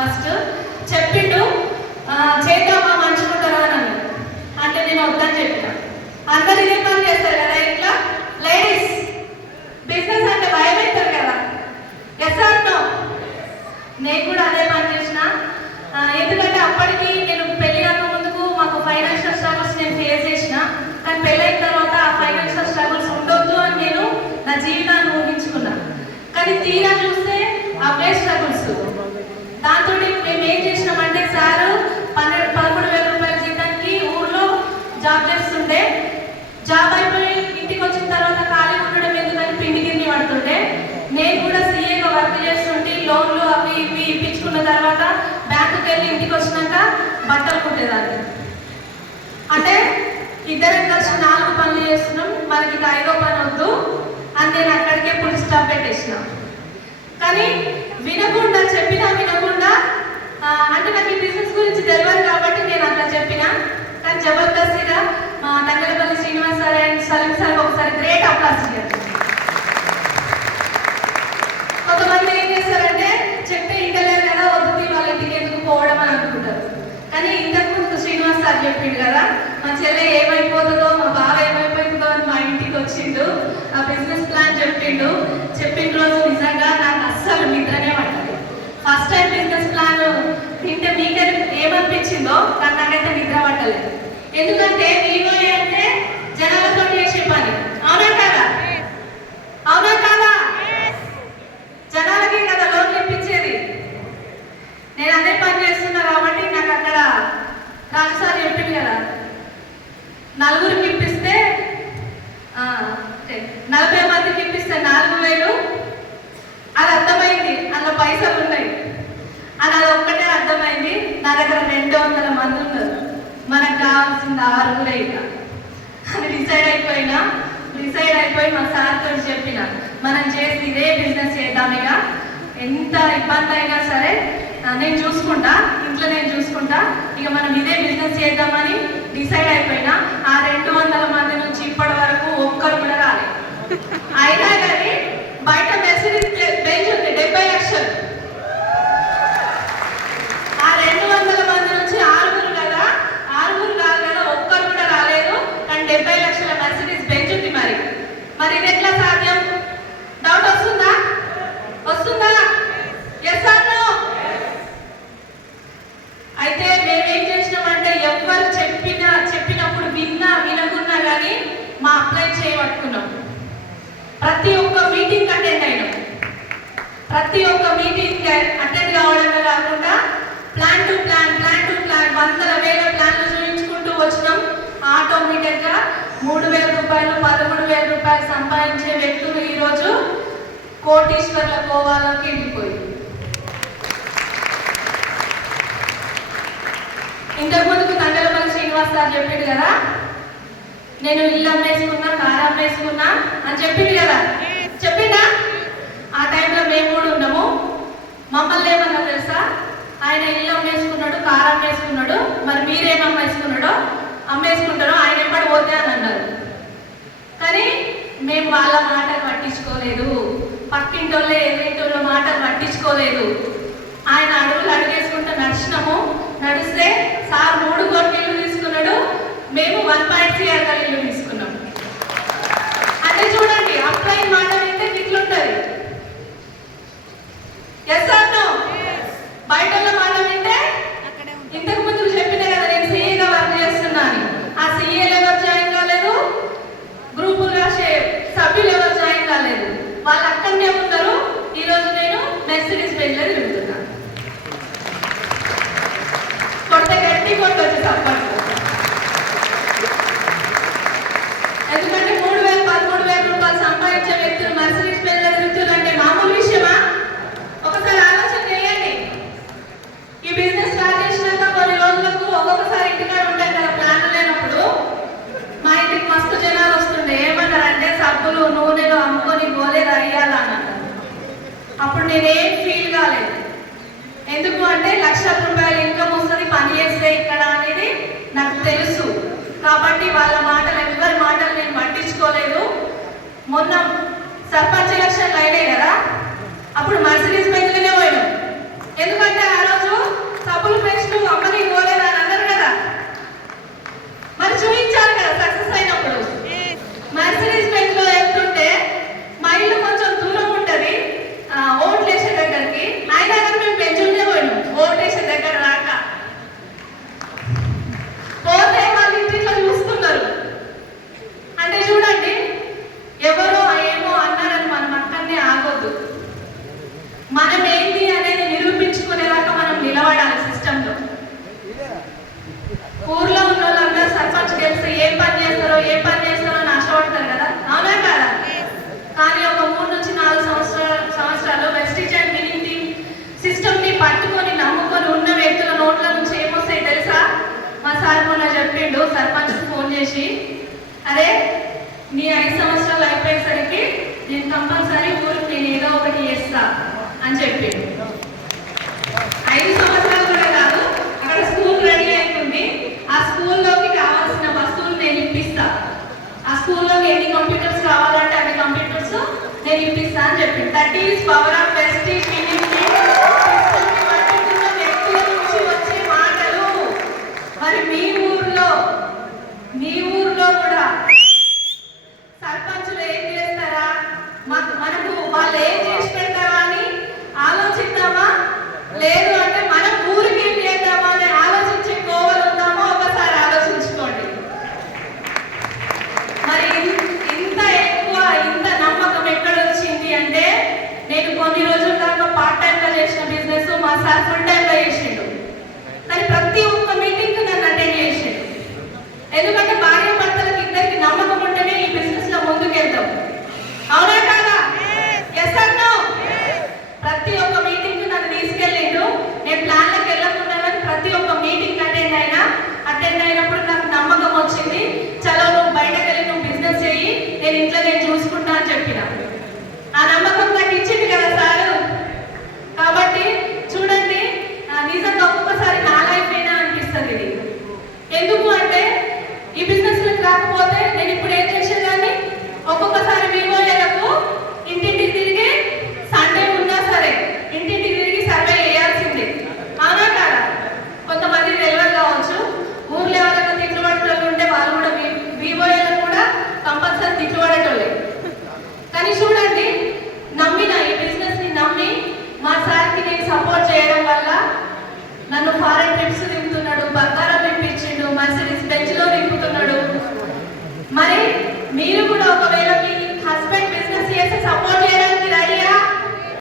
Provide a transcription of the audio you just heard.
First చెప్పిండు చేద్దామా మంచుకుంటారా అని అంటే నేను వద్దని చెప్పిన. అందరు ఇదే పని చేస్తారు కదా ఇట్లా, లేడీస్ బిజినెస్ అంటే భయం అవుతారు కదా. Yes or no? నేను కూడా అదే పని చేసిన. ఎందుకంటే అప్పటికి నేను పెళ్లి కాక ముందుకు మాకు ఫైనాన్షియల్ స్ట్రగుల్స్ నేను ఫేస్ చేసిన. కానీ పెళ్ళైన తర్వాత ఆ ఫైనాన్షియల్ స్ట్రగుల్స్ ఉండొద్దు అని నేను నా జీవితాన్ని ఊహించుకున్నా. కానీ తీరా చూస్తే అవే స్ట్రగుల్స్. దాంతో మేము ఏం చేసినామంటే సారు 11,000 రూపాయల జీతానికి ఊర్లో జాబ్ చేస్తుంటే, జాబ్ అయిపోయి ఇంటికి వచ్చిన తర్వాత ఖాళీ ఉండడం ఎందుకని పిండి గిన్నె పడుతుంటే నేను కూడా సీఏగా వర్క్ చేస్తుంటే లోన్లు అవి ఇవి ఇప్పించుకున్న తర్వాత బ్యాంకుకి వెళ్ళి ఇంటికి వచ్చినాక బట్టలు కుట్టేదాన్ని. అంటే ఇద్దరం కలిసి 4 పనులు చేస్తున్నాం, మనకి 5వ పని వద్దు అని నేను అక్కడికే ఫుల్ స్టాప్ పెట్టేసిన. కానీ వినకుండా చెప్పినా వినకుండా, అంటే నాకు ఈ బిజినెస్ గురించి తెలియదు కాబట్టి నేను అట్లా చెప్పిన. కానీ జబర్దస్తిగా Thangallapalli Srinivas sir and Saleem sir ఒకసారి గ్రేట్ అప్లాస్ చేయాలి. కొంతమంది ఏం చేస్తారంటే చెప్తే ఇంటలేరు కదా, వద్దు వాళ్ళ ఇంటికి ఎందుకు పోవడం అని అనుకుంటారు. కానీ ఇంతకుముందు శ్రీనివాస్ సార్ చెప్పిండు కదా, మా చెల్లె ఏమైపోతుందో మా బావ ఏమైపోతుందో అని మా ఇంటికి వచ్చిండు, ఆ బిజినెస్ ప్లాన్ చెప్పిండు. చెప్పిన రోజు నిజంగా నాకు అస్సలు నిద్రనే పట్టలేదు. ఫస్ట్ టైం బిజినెస్ ప్లాన్ తింటే మీకే ఏమనిపించిందో కానీ నాకైతే నిద్ర పట్టలేదు. ఎందుకంటే వీవోఏ అంటే జనాలతో చేసే పని, అవునా కాదా? అవునా కాదా? జనాలకి కదా లోన్లు ఇప్పించేది. నేను అదే పని చేస్తున్నా కాబట్టి నాకు అక్కడ రాజుసారి చెప్పింది కదా, 4 ఇప్పిస్తే 40 మందికి ఇప్పిస్తే 4,000. అది అర్థమైంది, అందులో పైసలు ఉన్నాయి అని అది ఒక్కటే అర్థమైంది. నా దగ్గర 200 మంది ఉన్నారు, మనకు కావాల్సింది 6 ఇక అని డిసైడ్ అయిపోయి మా సార్తో చెప్పిన, మనం చేసి ఇదే బిజినెస్ చేద్దాం, ఇక ఎంత ఇబ్బంది అయినా సరే నేను చూసుకుంటా, ఇంట్లో నేను చూసుకుంటా, ఇక మనం ఇదే బిజినెస్ చేద్దామని డిసైడ్ అయిపోయినా. ఆ 200 మంది నుంచి ఇప్పటి వరకు ఒక్కరు కూడా రాలేదు. అయినా కానీ బయట మెర్సిడీస్ బెంజ్ ఉంది 70 లక్షలు. ఆ 200 మంది నుంచి 6 కదా, 6 కాదు కదా, ఒక్కరు కూడా రాలేదు. కానీ 70 లక్షల మెర్సిడీస్ బెంజ్ ఉంది. మరి ఇది ఎట్లా సాధ్యం? డౌట్ వస్తుందా? Yes or no? అయితే మేమేం చేసినామంటే ఎవరు చెప్పినప్పుడు వినకున్నా కానీ మా అప్లై చేయబట్టుకున్నాం. ప్రతి ఒక్క మీటింగ్ అటెండ్ అయినాం. ప్రతి ఒక్క మీటింగ్ అటెండ్ కావడమే కాకుండా ప్లాన్ టు ప్లాన్ 100,000 ప్లాన్లు చూపించుకుంటూ వచ్చినాం. ఆటోమేటిక్గా 3,000 రూపాయలు 13,000 రూపాయలు సంపాదించే వ్యక్తులు ఈరోజు కోటీశ్వర్ల కోవాలోకి వెళ్ళిపోయి. ఇంతకుముందుకు తంగలపల్లి శ్రీనివాస్ సార్ చెప్పిండు కదా, నేను ఇల్లు అమ్మేసుకున్నా, కారు అమ్మేసుకున్నా అని చెప్పిండు కదా, చెప్పిండా? ఆ టైంలో మేము కూడా ఉన్నాము. మమ్మల్ని ఏమన్నా తెలుసా, ఆయన ఇల్లు అమ్మేసుకున్నాడు, కారు అమ్మేసుకున్నాడు, మరి మీరేం అమ్మేసుకుంటారో ఆయన ఎప్పటి పోతే అని అన్నారు. కానీ మేము వాళ్ళ మాటలు పట్టించుకోలేదు, పక్కింటోళ్ళే ఎదురింటోళ్ళ మాటలు పట్టించుకోలేదు. ఆయన అడుగేసుకుంటూ నడిస్తే సార్ 3 కోట్ల ఇల్లు తీసుకున్నాడు, మేము 1.3 ఇల్లు తీసుకున్నాం. అంటే చూడండి, అప్లై మాట వింటే ఇట్లుంటది. Yes or no? బయట మాట వింటే ఇంతకు ముందు చెప్పిన కదా, నేను సీఏగా వర్క్ చేస్తున్నాను. ఆ సీఏలు ఎవరు జాయిన్ కాలేదు, గ్రూపులుగా సభ్యులు ఎవరు జాయిన్ కాలేదు, వాళ్ళు అక్కడనే ఉన్నారు. ఈరోజు నేను మెర్సిడీస్ బెంజ్లో తిరుగుతున్నాను. కొత్త గట్టి కొట్టొచ్చు తప్పదు. ఎందుకంటే 3,000 13,000 రూపాయలు సంపాదించే వ్యక్తులు మెర్సిడీస్ బెంజ్లో తిరుగుతుందంటే మామూలు విషయమా? ఒకసారి ఆలోచన చేయండి. ఈ బిజినెస్ స్టార్ట్ చేసినాక కొన్ని రోజులకు ఒక్కొక్కసారి ఇంటికాడ ఉంటాయి కదా, ప్లాన్ లేనప్పుడు మా ఇంటికి మస్తు జనాలు వస్తుండే. ఏమన్నారంటే సబ్బులు నూనెలు అమ్ముకొని గోలేదు అయ్యాలన్నారు. అప్పుడు నేనేం ఫీల్ కాలేదు. ఎందుకు అంటే 1,00,000 రూపాయలు ఇన్కమ్ వస్తుంది పని చేస్తే ఇక్కడ అనేది నాకు తెలుసు. కాబట్టి వాళ్ళ మాటలు, ఎవరి మాటలు నేను పట్టించుకోలేదు. మొన్న సర్పంచ్ ఎలక్షన్లు అయినాయి కదా, అప్పుడు మెర్సిడీస్ బెంజ్లోనే పోయినాం. ఎందుకంటే ఆ రోజు చేసి, అరే నీ 5 సంవత్సరాలు అయిపోయేసరికి నేను కంపల్సరీ ఊరికి నేను ఏదో ఒకటి చేస్తా అని చెప్పి 5 సంవత్సరాలు కూడా కాదు, అక్కడ స్కూల్ రెడీ అవుతుంది, ఆ స్కూల్లోకి కావాల్సిన వస్తువులు నేను ఇప్పిస్తా, ఆ స్కూల్లోకి ఎన్ని కంప్యూటర్స్ కావాలంటే అన్ని కంప్యూటర్స్ నేను ఇప్పిస్తా అని చెప్పి. That is power of Vestige ministry. వ్యక్తుల నుంచి వచ్చే మాటలు. మరి మీ ఊర్లో కూడా సర్పంచులు ఏం చేస్తారా, మనకు వాళ్ళు ఏం చేసి పెడతారా అని ఆలోచిద్దామా, లేదు అంటే మనం ఊరికి ఏం చేద్దామా అని ఆలోచించే కోవలు ఉందామో ఒకసారి ఆలోచించుకోండి. మరి ఇంత ఎక్కువ ఇంత నమ్మకం ఎక్కడ వచ్చింది అంటే, నేను కొన్ని రోజుల దాకా పార్ట్ టైం గా చేసిన బిజినెస్ మా సార్ ఫుల్ టైం గా చేసిండు, కానీ ప్రతి ఒక్క మీటింగ్ నన్ను అటెండ్ చేసిండు. ఎందుకంటే భార్య భర్తలకు ఇద్దరికి నమ్మకం ఉంటేనే ఈ బిజినెస్ లో ముందుకు వెళ్తాం. అవునా కాదా? Yes or no? ప్రతి ఒక్క మీటింగ్ నన్ను తీసుకెళ్ళిండు. నేను ప్లాన్లకు వెళ్ళకుండా ప్రతి ఒక్క మీటింగ్ అటెండ్ అయినప్పుడు నాకు నమ్మకం వచ్చింది. చలో నువ్వు బయటకు వెళ్ళి నువ్వు బిజినెస్ చెయ్యి, నేను ఇంట్లో నేను చూసుకుంటా అని చెప్పిన. ఆ నమ్మకం నాకు ఇచ్చింది కదా సారు. కాబట్టి చూడండి, నిజంగా ఒక్కొక్కసారి నా లైఫ్ అయినా అనిపిస్తుంది ఇది. ఎందుకు అంటే ఈ బిజినెస్ లకు రాకపోతే నేను ఇప్పుడు ఏం చేసేదాన్ని, ఒక్కొక్కసారి వివోలకు ఇంటింటికి తిరిగి సండే ఉన్నా సరే ఇంటింటికి తిరిగి సర్వే చేయాల్సిందే. అవునా కాదా? కొంతమంది తెలియదు కావచ్చు, ఊర్లో ఎవరైనా తిట్లు పడేటోళ్ళు ఉంటే వాళ్ళు కూడా వివోలకు కూడా కంపల్సరీ తిట్లు పడేటోళ్ళే. కానీ చూడండి, నమ్మిన ఈ బిజినెస్ ని నమ్మి మా సార్కి నేను సపోర్ట్ చేయడం వల్ల నన్ను ఫారెన్ ట్రిప్స్ తిప్పుతున్నాడు, బంగారం తిప్పించిండు, మర్సిడీస్ బెంచ్ లో తిప్పుతున్నాడు. మరి మీరు కూడా